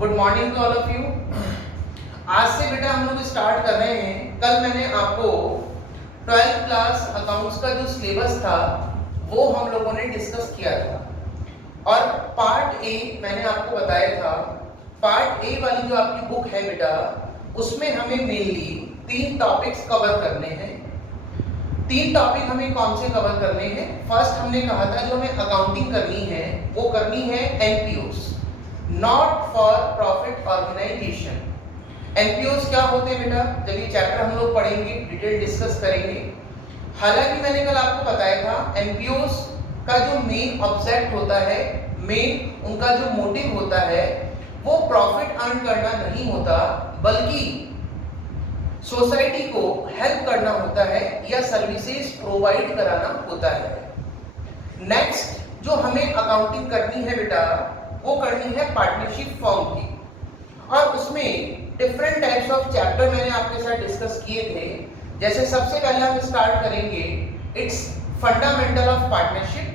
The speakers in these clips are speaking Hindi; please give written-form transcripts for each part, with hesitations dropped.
Good morning to all of you. आज से बेटा हम लोग स्टार्ट कर रहे हैं। कल मैंने आपको 12th क्लास अकाउंट्स का जो सिलेबस था वो हम लोगों ने डिस्कस किया था और पार्ट ए मैंने आपको बताया था। पार्ट ए वाली जो आपकी बुक है बेटा, उसमें हमें मेनली 3 टॉपिक्स कवर करने हैं। 3 टॉपिक हमें कौन से कवर करने हैं? फर्स्ट हमने कहा था जो हमें अकाउंटिंग करनी है वो करनी है एनपीओस, नॉट फॉर प्रॉफिट ऑर्गेनाइजेशन। एनपीओस क्या होते हैं बेटा? जब ये चैप्टर हम लोग पढ़ेंगे डिटेल डिस्कस करेंगे। हालांकि मैंने कल आपको बताया था एनपीओस का जो मेन ऑब्जेक्ट होता है, मेन उनका जो मोटिव होता है वो प्रॉफिट अर्न करना नहीं होता, बल्कि सोसाइटी को हेल्प करना होता है या सर्विसेज प्रोवाइड कराना होता है। नेक्स्ट जो हमें अकाउंटिंग करनी है बेटा, वो करनी है पार्टनरशिप फॉर्म की, और उसमें डिफरेंट टाइप्स ऑफ चैप्टर मैंने आपके साथ डिस्कस किए थे। जैसे सबसे पहले हम स्टार्ट करेंगे इट्स फंडामेंटल ऑफ पार्टनरशिप।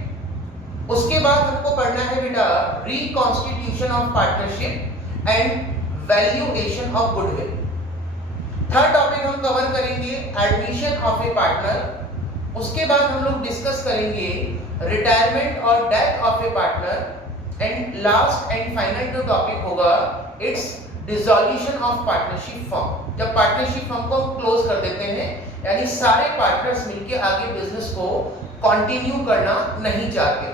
उसके बाद हमको पढ़ना है बेटा reconstitution of partnership and valuation of goodwill. Third topic हम कवर करेंगे एडमिशन ऑफ ए पार्टनर। उसके बाद हम लोग डिस्कस करेंगे रिटायरमेंट और death of a partner. And last and final जो टॉपिक होगा it's dissolution of partnership form. जब पार्टनरशिप फॉर्म को हम क्लोज कर देते हैं, यानी सारे पार्टनर्स मिलकर आगे बिजनेस को कंटिन्यू करना नहीं चाहते।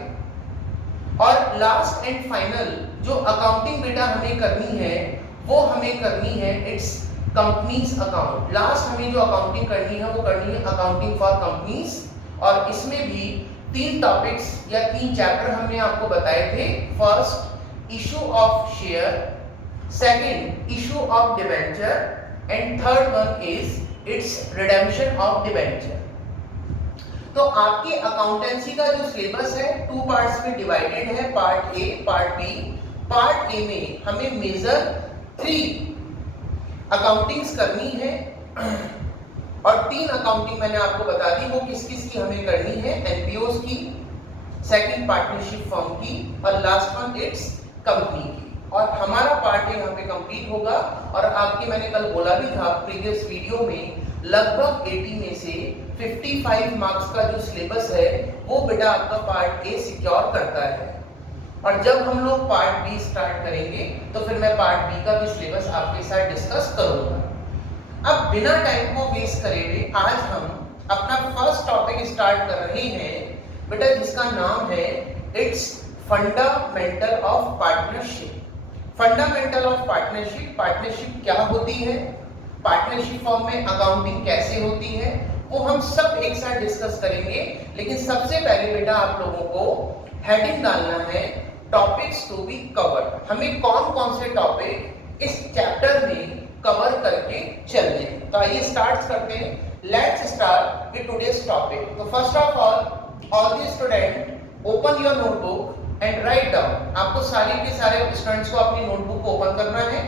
और लास्ट एंड फाइनल जो अकाउंटिंग बेटा हमें करनी है वो हमें करनी है इट्स कंपनीज अकाउंट। लास्ट हमें जो अकाउंटिंग करनी है वो करनी है अकाउंटिंग फॉर कंपनीज, और इसमें भी 3 टॉपिक्स या 3 चैप्टर हमने आपको बताए थे। First issue of share, second issue of debenture and third one is it's redemption of debenture. तो आपके अकाउंटेंसी का जो सिलेबस है 2 पार्ट्स में डिवाइडेड है, part A part B. Part A में हमें मेजर 3 अकाउंटिंग्स करनी है और 3 अकाउंटिंग मैंने आपको बता दी वो किस किस की हमें करनी है, एनपीओस की, सेकंड पार्टनरशिप फर्म की और लास्ट वन इट्स कंपनी की। और हमारा पार्ट यहाँ पे कंप्लीट होगा। और आपके मैंने कल बोला भी था प्रीवियस वीडियो में, लगभग 80 में से 55 मार्क्स का जो सिलेबस है वो बेटा आपका पार्ट ए सिक्योर करता है। और जब हम लोग पार्ट बी स्टार्ट करेंगे तो फिर मैं पार्ट बी का भी सिलेबस आपके साथ डिस्कस करूंगा। अब बिना टाइम को वेस्ट करे हुए आज हम अपना फर्स्ट टॉपिक स्टार्ट कर रहे हैं बेटा, जिसका नाम है it's fundamental of partnership. Fundamental of partnership, partnership क्या होती है, पार्टनरशिप फॉर्म में अकाउंटिंग कैसे होती है, वो हम सब एक साथ डिस्कस करेंगे। लेकिन सबसे पहले बेटा आप लोगों को हेडिंग डालना है टॉपिक्स टू बी कवर्ड। हमें कौन कौन से टॉपिक इस चैप्टर में कवर करके चलने। तो आइए स्टार्ट करते हैं। Let's start with today's topic. तो first of all the student open your notebook and write down. आपको सारे के सारे स्टूडेंट्स को अपनी नोटबुक को ओपन करना है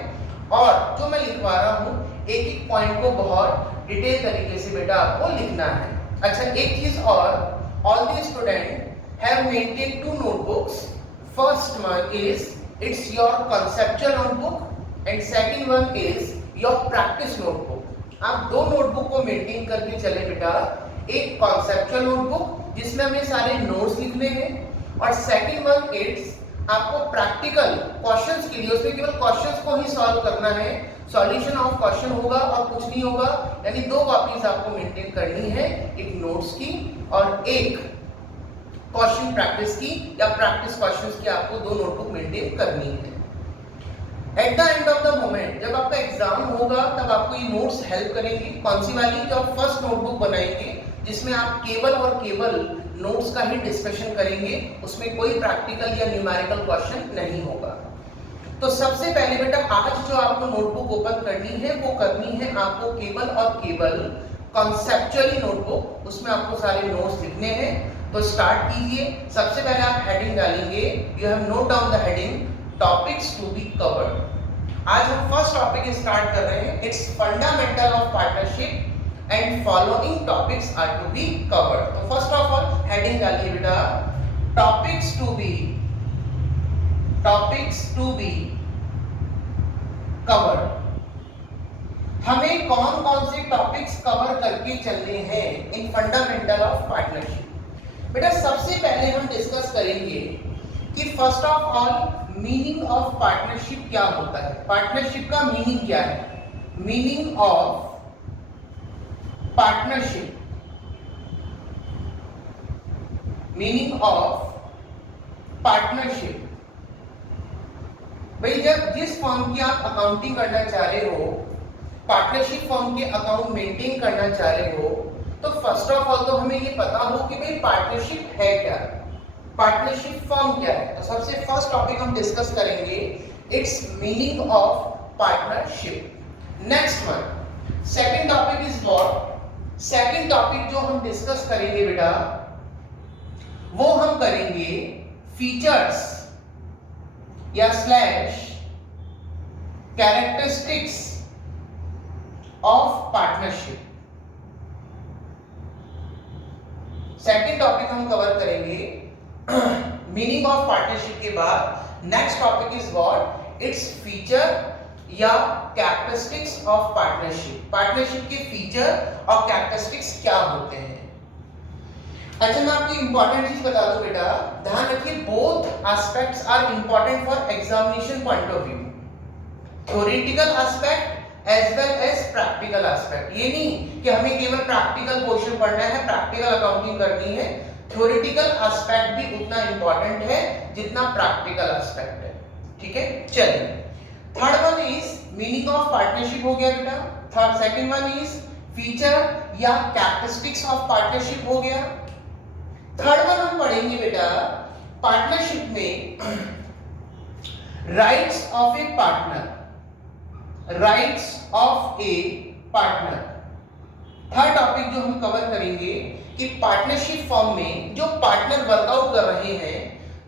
और जो मैं लिखवा रहा हूँ एक एक पॉइंट को बहुत डिटेल तरीके से बेटा आपको लिखना है। अच्छा, एक चीज और, all the student have maintained 2 notebooks. First one is it's your conceptual notebook and second one is your practice notebook. आप 2 नोटबुक को मेंटेन करके चले बेटा। एक conceptual notebook जिसमें हमें सारे नोट्स लिखने हैं और second one is आपको प्रैक्टिकल क्वेश्चंस के लिए, उसमें केवल क्वेश्चंस को ही सॉल्व करना है, सॉल्यूशन ऑफ क्वेश्चन होगा और कुछ नहीं होगा। यानी 2 कॉपीज आपको मेंटेन करनी है, एक नोट्स की और एक क्वेश्चन प्रैक्टिस की या प्रैक्टिस क्वेश्चंस की। आपको 2 नोटबुक मेंटेन करनी है। At the end of the moment जब आपका एग्जाम होगा तब आपको ये नोट्स हेल्प करेंगे। कौन सी वाली? जो आप फर्स्ट नोटबुक बनाएंगे जिसमें आप केवल और केवल नोट्स का ही डिस्कशन करेंगे, उसमें कोई प्रैक्टिकल या न्यूमेरिकल क्वेश्चन नहीं होगा। तो सबसे पहले बेटा आज जो आपको नोटबुक ओपन करनी है वो करनी है आपको केवल और केवल कॉन्सेप्चुअली नोटबुक। उसमें आपको सारे नोट्स लिखने हैं। तो स्टार्ट कीजिए। सबसे पहले आप हेडिंग डालेंगे, you have note down the heading topics to be covered. आज हम फर्स्ट टॉपिक स्टार्ट कर रहे हैं it's fundamental of partnership and following topics are to be covered. तो फर्स्ट ऑफ ऑल हेडिंग डालिए बेटा टॉपिक्स टू बी कवर्ड। हमें कौन कौन से टॉपिक्स कवर करके चलने हैं इन फंडामेंटल ऑफ पार्टनरशिप। बेटा सबसे पहले हम डिस्कस करेंगे कि first of all meaning of partnership क्या होता है। पार्टनरशिप का मीनिंग क्या है? Meaning of partnership, meaning of partnership. भाई जब जिस फॉर्म की आप अकाउंटिंग करना चाह रहे हो, पार्टनरशिप फॉर्म के अकाउंट मेंटेन करना चाह रहे हो, तो फर्स्ट ऑफ ऑल तो हमें ये पता हो कि भाई पार्टनरशिप है क्या, पार्टनरशिप फॉर्म क्या है। तो सबसे फर्स्ट टॉपिक हम डिस्कस करेंगे it's meaning of partnership. Next one second topic is what. Second topic जो हम डिस्कस करेंगे बेटा वो हम करेंगे फीचर्स या slash characteristics of partnership. Second topic हम कवर करेंगे मीनिंग ऑफ पार्टनरशिप के बाद next topic is what its feature या कैरेक्टरिस्टिक्स ऑफ पार्टनरशिप। पार्टनरशिप के फीचर और कैरेक्टरिस्टिक्स क्या होते हैं। अच्छा मैं आपको इंपॉर्टेंट चीज बता दूं बेटा, ध्यान रखिए both aspects are important for examination point of view. Theoretical aspect as well as practical aspect. ये नहीं कि हमें केवल प्रैक्टिकल पोर्शन पढ़ना है, प्रैक्टिकल अकाउंटिंग करनी है। थ्योरेटिकल एस्पेक्ट भी उतना इंपॉर्टेंट है जितना प्रैक्टिकल एस्पेक्ट है। ठीक है, चलिए third one is meaning of partnership हो गया बेटा। Third second one is feature या कैरेक्टरिस्टिक्स ऑफ पार्टनरशिप हो गया। थर्ड वन हम पढ़ेंगे बेटा पार्टनरशिप में rights of a partner, rights of a partner. Third topic जो हम कवर करेंगे कि पार्टनरशिप फॉर्म में जो पार्टनर वर्कआउट कर रहे हैं,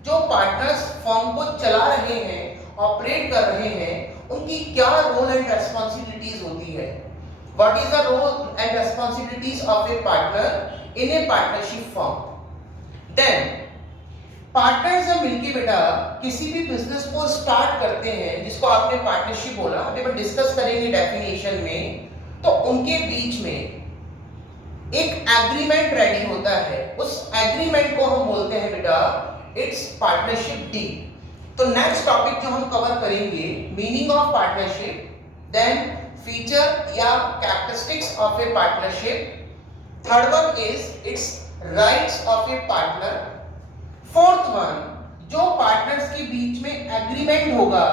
जो पार्टनर्स फॉर्म को चला रहे हैं, ऑपरेट कर रहे हैं, उनकी क्या रोल एंड रेस्पॉन्सिबिलिटीज होती है। What is the role and responsibilities of a partner in a partnership form. Then partners जब मिलके बेटा किसी भी बिजनेस को स्टार्ट करते हैं, जिसको आपने पार्टनरशिप बोला, अभी हम डिस्कस करेंगे डेफिनेशन में, तो उनके बीच में एक एग्रीमेंट रेडी होता है। उस एग्रीमेंट को हम बोलते हैं बेटा इट्स पार्टनरशिप डीड। तो नेक्स्ट टॉपिक जो हम कवर करेंगे meaning of partnership, then feature या characteristics of a partnership. Third one is its rights of a partner. Fourth one जो पार्टनर्स के बीच में एग्रीमेंट होगा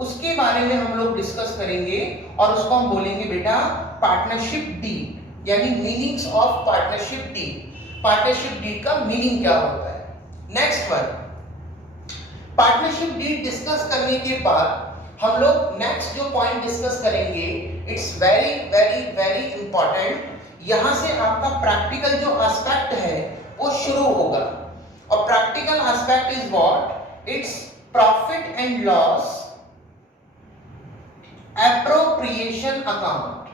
उसके बारे में हम लोग डिस्कस करेंगे और उसको हम बोलेंगे बेटा पार्टनरशिप डीड, यानी meanings of partnership deed. Partnership deed का मीनिंग क्या होता है। Next one partnership deed discuss करने के बाद हम लोग नेक्स्ट जो पॉइंट डिस्कस करेंगे it's very very very important. यहां से आपका प्रैक्टिकल जो एस्पेक्ट है वो शुरू होगा और practical aspect is what its profit and loss appropriation account.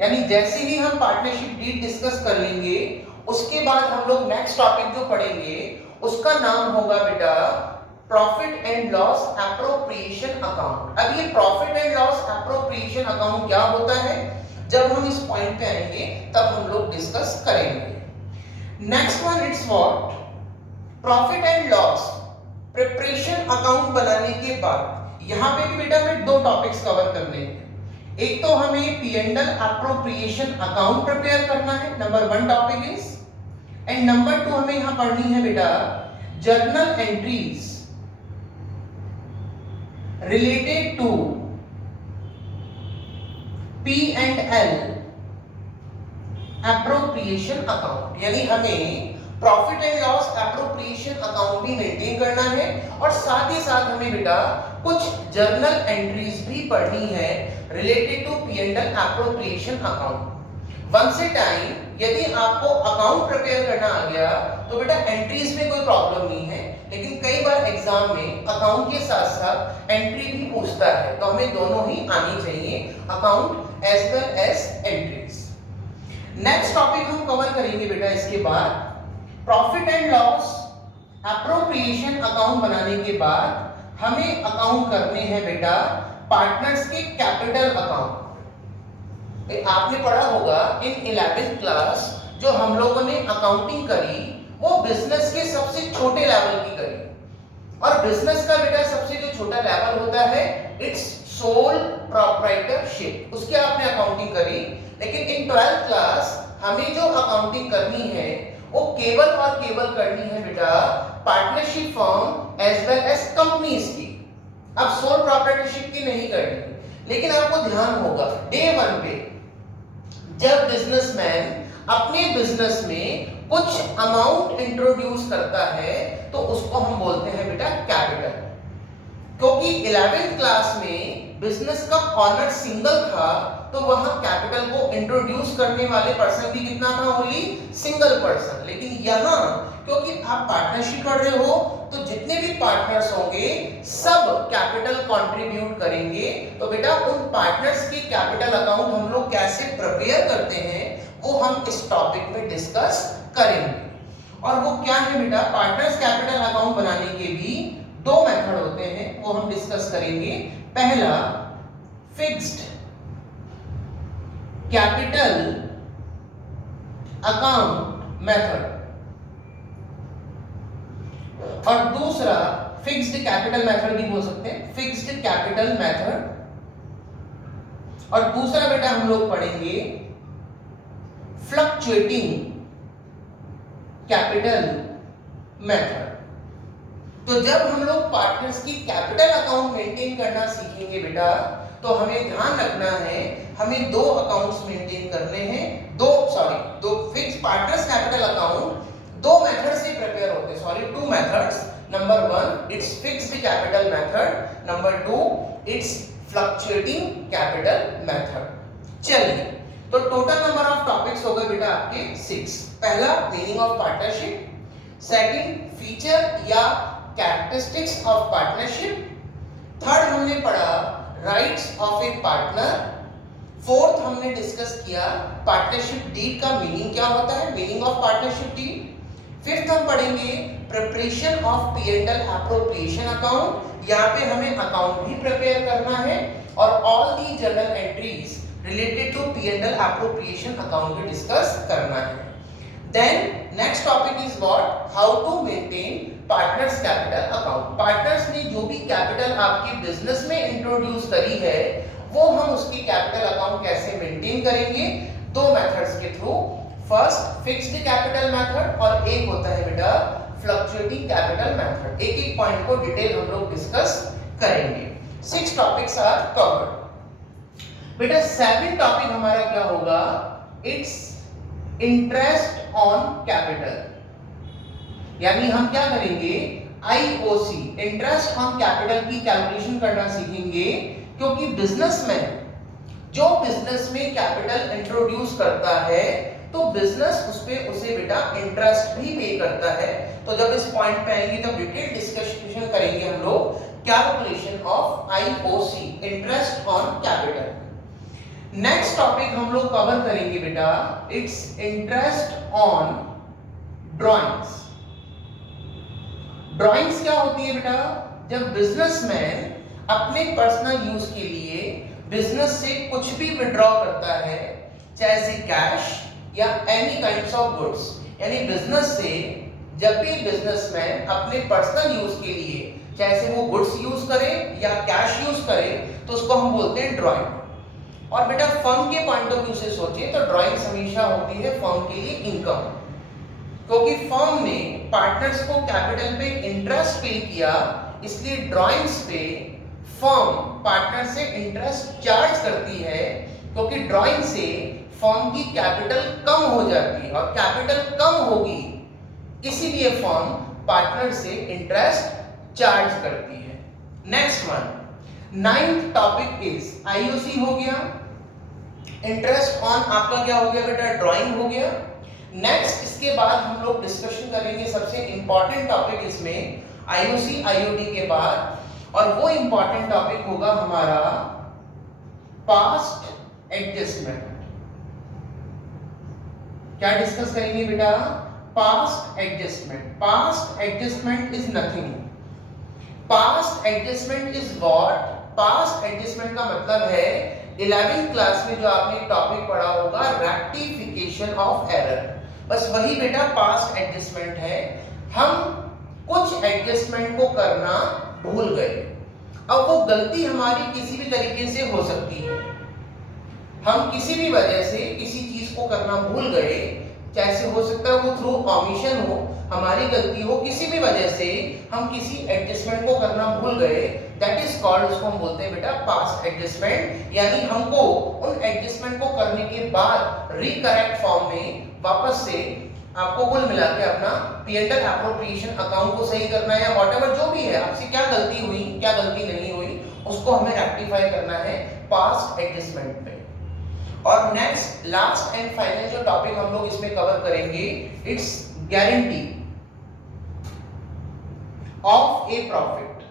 यानी जैसे ही हम पार्टनरशिप डीड डिस्कस कर लेंगे उसके बाद हम लोग नेक्स्ट टॉपिक जो पढ़ेंगे उसका नाम होगा बेटा profit and loss appropriation account. अब ये profit and loss appropriation account क्या होता है, जब हम इस पॉइंट पे आएंगे तब हम लोग डिस्कस करेंगे। Next one it's what profit and loss preparation account बनाने के बाद यहां पे भी बेटा हमें दो टॉपिक्स कवर करने हैं। एक तो हमें P&L एप्रोप्रिएशन अकाउंट प्रिपेयर करना है, number one topic is, and number two हमें यहां पढ़नी है बेटा journal entries related to P&L appropriation account. यानी हमें profit and loss appropriation account भी मेंटेन करना है और साथ ही साथ हमें बेटा कुछ जर्नल एंट्रीज भी पढ़नी है related to P&L appropriation account. Once a time यदि आपको अकाउंट प्रिपेयर करना आ गया तो बेटा एंट्रीज में कोई प्रॉब्लम नहीं है, लेकिन कई बार एग्जाम में अकाउंट के साथ साथ एंट्री भी पूछता है, तो हमें दोनों ही आनी चाहिए, account as well as entries. Next topic हम कवर करेंगे बेटा इसके बाद profit and loss appropriation account बनाने के बाद हमें अकाउंट करने हैं बेटा पार्टनर्स के कैपिटल अकाउंट। आपने पढ़ा होगा इन 11th क्लास जो हम लोगों ने अकाउंटिंग करी वो बिजनेस के सबसे छोटे लेवल की करी, और बिजनेस का बेटा सबसे जो छोटा लेवल होता है इट्स सोल प्रोप्राइटरशिप, उसके आपने अकाउंटिंग करी। लेकिन इन 12th क्लास हमें जो अकाउंटिंग करनी है वो केवल और केवल करनी है बेटा partnership firm as well as companies की। अब सोल प्रोप्राइटरशिप की नहीं करनी, लेकिन आपको ध्यान होगा डे 1 पे जब बिजनेसमैन अपने बिजनेस में कुछ अमाउंट इंट्रोड्यूस करता है तो उसको हम बोलते हैं बेटा कैपिटल। क्योंकि 11th क्लास में बिजनेस का ऑनर सिंगल था तो वहां कैपिटल को इंट्रोड्यूस करने वाले पर्सन भी कितना था, ओनली सिंगल पर्सन। लेकिन यहां क्योंकि आप पार्टनरशिप कर रहे हो तो जितने भी पार्टनर्स होंगे सब कैपिटल कंट्रीब्यूट करेंगे। तो बेटा उन पार्टनर्स की कैपिटल अकाउंट हम लोग कैसे प्रिपेयर करते हैं वो हम इस टॉपिक में डिस्कस करेंगे। और वो क्या है बेटा, पार्टनर्स कैपिटल अकाउंट बनाने के भी 2 मेथड होते हैं, वो हम डिस्कस करेंगे। पहला फिक्स्ड कैपिटल अकाउंट मेथड और दूसरा फिक्स्ड कैपिटल मेथड भी बोल सकते हैं, फिक्स्ड कैपिटल मेथड। और दूसरा बेटा हम लोग पढ़ेंगे फ्लक्चुएटिंग कैपिटल मेथड। तो जब हम लोग पार्टनर्स की कैपिटल अकाउंट मेंटेन करना सीखेंगे बेटा तो हमें ध्यान रखना है हमें 2 अकाउंट्स मेंटेन करने हैं, दो fixed partners capital account 2 method से प्रिपेयर होते हैं, 2 methods. Number 1 it's fixed capital method, number 2 it's fluctuating capital method. चलिए तो टोटल नंबर ऑफ टॉपिक्स हो गए बेटा आपके 6। पहला meaning of partnership, second feature या कैरेक्टरिस्टिक्स ऑफ पार्टनरशिप, थर्ड हमने पढ़ा rights of a partner, fourth हमने डिस्कस किया पार्टनरशिप डीड का मीनिंग क्या होता है, meaning of partnership deed, fifth हम पढ़ेंगे preparation of P&L appropriation account, यहाँ पे हमें अकाउंट भी प्रिपेयर करना है और all the journal entries related to P&L appropriation account भी डिस्कस करना है। Then next topic is what, how to maintain partners capital account. Partners ने जो भी कैपिटल आपके बिजनेस में इंट्रोड्यूस करी है वो हम उसकी कैपिटल अकाउंट कैसे मेंटेन करेंगे, 2 मेथड्स के through. First fixed capital method और एक होता है बेटा फ्लक्चुएटिंग कैपिटल मेथड। एक एक पॉइंट को डिटेल हम लोग डिस्कस करेंगे। 6 टॉपिक्स आर कवर्ड। बेटा 7 टॉपिक हमारा क्या होगा, इट्स इंटरेस्ट ऑन कैपिटल, यानी हम क्या करेंगे आईओसी इंटरेस्ट ऑन कैपिटल की कैलकुलेशन करना सीखेंगे। क्योंकि बिजनेसमैन जो बिजनेस में कैपिटल इंट्रोड्यूस करता है तो बिजनेस उस पे उसे बेटा इंटरेस्ट भी पे करता है। तो जब इस पॉइंट पे आएंगे तब डिटेल डिस्कशन करेंगे हम लोग calculation of IOC interest on capital. Next topic हम लोग कवर करेंगे बेटा it's interest on drawings. Drawings क्या होती है बेटा, जब बिजनेसमैन अपने पर्सनल यूज के लिए बिजनेस से कुछ भी विड्रॉ करता है, चाहे से कैश या एनी काइंड्स ऑफ गुड्स, यानी बिजनेस से जब भी बिजनेसमैन अपने पर्सनल यूज के लिए चाहे से वो गुड्स यूज करे या कैश यूज करे तो उसको हम बोलते हैं ड्राइंग। और बेटा फर्म के पॉइंट ऑफ व्यू से सोचें तो ड्राइंग्स हमेशा होती है फर्म के लिए इनकम, क्योंकि फर्म ने पार्टनर्स को कैपिटल पे इंटरेस्ट पे किया, इसलिए ड्राइंग्स पे फर्म पार्टनर से इंटरेस्ट चार्ज करती है। क्योंकि ड्राइंग से फर्म की कैपिटल कम हो जाती है और कैपिटल कम होगी इसीलिए फर्म पार्टनर से इंटरेस्ट चार्ज करती है। Next one 9th topic is IOC हो गया, इंटरेस्ट ऑन आपका क्या हो गया बेटा ड्राइंग हो गया। नेक्स्ट इसके बाद हम लोग डिस्कशन करेंगे सबसे इंपॉर्टेंट टॉपिक इसमें आईओसी आईओडी के बाद, और वो इंपॉर्टेंट टॉपिक होगा हमारा पास्ट एडजस्टमेंट। क्या डिस्कस करेंगे बेटा, past adjustment. Past adjustment is nothing, past adjustment is what? Past adjustment का मतलब है 11th क्लास में जो आपने टॉपिक पढ़ा होगा, रेक्टिफिकेशन ऑफ एरर। बस वही बेटा पास्ट एडजस्टमेंट है। हम कुछ एडजस्टमेंट को करना भूल गए। अब वो गलती हमारी किसी भी तरीके से हो सकती है। हम किसी भी वजह से किसी चीज को करना भूल गए, जैसे हो सकता है वो थ्रू ऑमिशन हो, हमारी गलती हो, किसी भी वजह से हम किसी एडजस्टमेंट को करना भूल गए, दैट इज कॉल्ड, उसको हम बोलते हैं बेटा पास्ट एडजस्टमेंट। यानी हमको उन एडजस्टमेंट को करने के बाद रिकरेक्ट फॉर्म में वापस से आपको कुल मिला के अपना P&L एप्रोप्रिएशन अकाउंट को सही करना है, या व्हाटएवर जो भी है, आपसे क्या गलती हुई क्या गलती नहीं हुई, उसको हमें रेक्टिफाई करना है पास्ट एडजस्टमेंट में। और नेक्स्ट लास्ट एंड फाइनल जो टॉपिक हम लोग इसमें कवर करेंगे, it's guarantee of A profit.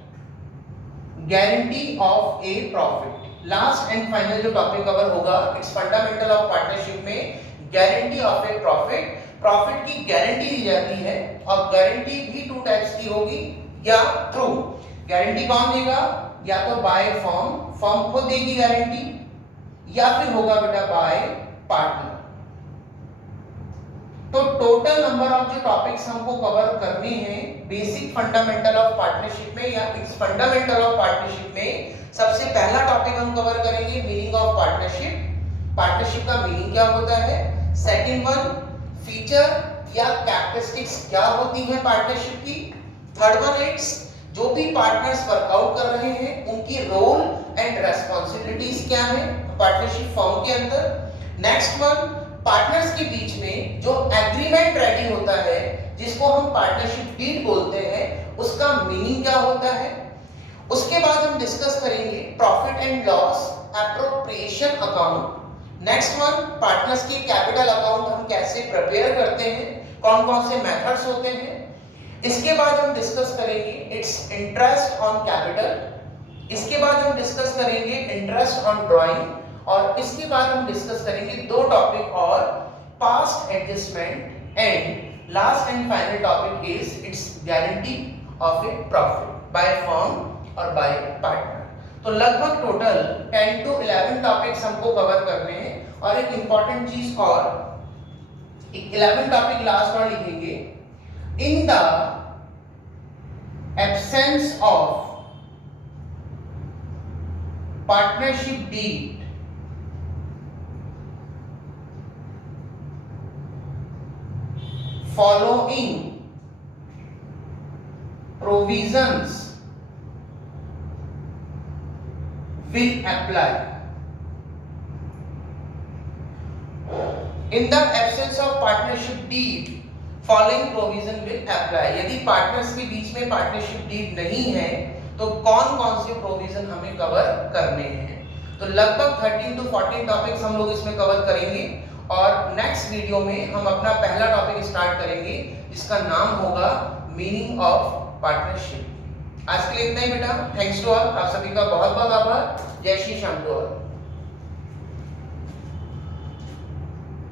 Guarantee of A profit last and final जो टॉपिक कवर होगा, इट्स फंडामेंटल ऑफ पार्टनरशिप में guarantee of A profit. Profit की गारंटी दी जाती है, और गारंटी भी 2 टाइप्स की होगी, या थ्रू। गारंटी कौन देगा? या तो बाय फर्म, फर्म खुद देगी गारंटी, या फिर होगा बेटा बाय पार्टनर। तो टोटल नंबर ऑफ जो टॉपिक्स हमको कवर करने हैं बेसिक फंडामेंटल ऑफ पार्टनरशिप में, या इट्स फंडामेंटल ऑफ पार्टनरशिप में, सबसे पहला टॉपिक हम कवर करेंगे मीनिंग ऑफ पार्टनरशिप। पार्टनरशिप का मीनिंग क्या होता है। सेकंड वन, फीचर या कैरेक्टरिस्टिक्स क्या होती है पार्टनरशिप की। थर्ड वन, इट्स जो भी पार्टनर्स वर्कआउट कर रहे हैं उनकी रोल एंड रेस्पॉन्सिबिलिटीज क्या है पार्टनरशिप फॉर्म के अंदर। नेक्स्ट वन, पार्टनर्स के बीच में जो एग्रीमेंट रेडी होता है, जिसको हम पार्टनरशिप डीड बोलते हैं, उसका मीनिंग क्या होता है। उसके बाद हम डिस्कस करेंगे profit and loss appropriation account. Next one, partners की कैपिटल अकाउंट हम कैसे प्रिपेयर करते हैं, कौन कौन से मेथड्स होते हैं। इसके बाद हम डिस्कस करेंगे इट्स इंटरेस्ट ऑन कैपिटल। इसके बाद हम डिस्कस करेंगे इंटरेस्ट ऑन ड्राइंग, और इसके बाद हम डिस्कस करेंगे 2 टॉपिक और, past adjustment, and last and final topic is it's guarantee of A profit by firm और बाय पार्टनर। तो लगभग टोटल 10 to 11 टॉपिक्स हमको कवर करने हैं। और एक इंपॉर्टेंट चीज और, 11 टॉपिक लास्ट और लिखेंगे, in the absence of partnership deed, following provisions will apply. In the absence of partnership deed, following provision will apply. यदि पार्टनर्स के बीच में पार्टनरशिप डीड नहीं है तो कौन कौन से प्रोविजन हमें कवर करने हैं। तो लगभग 13 to 14 टॉपिक्स हम लोग इसमें कवर करेंगे, और नेक्स्ट वीडियो में हम अपना पहला टॉपिक स्टार्ट करेंगे जिसका नाम होगा मीनिंग ऑफ पार्टनरशिप। आज के लिए इतना ही बेटा। थैंक्स टू ऑल, आप सभी का बहुत बहुत आभार। जय श्री श्याम टू ऑल।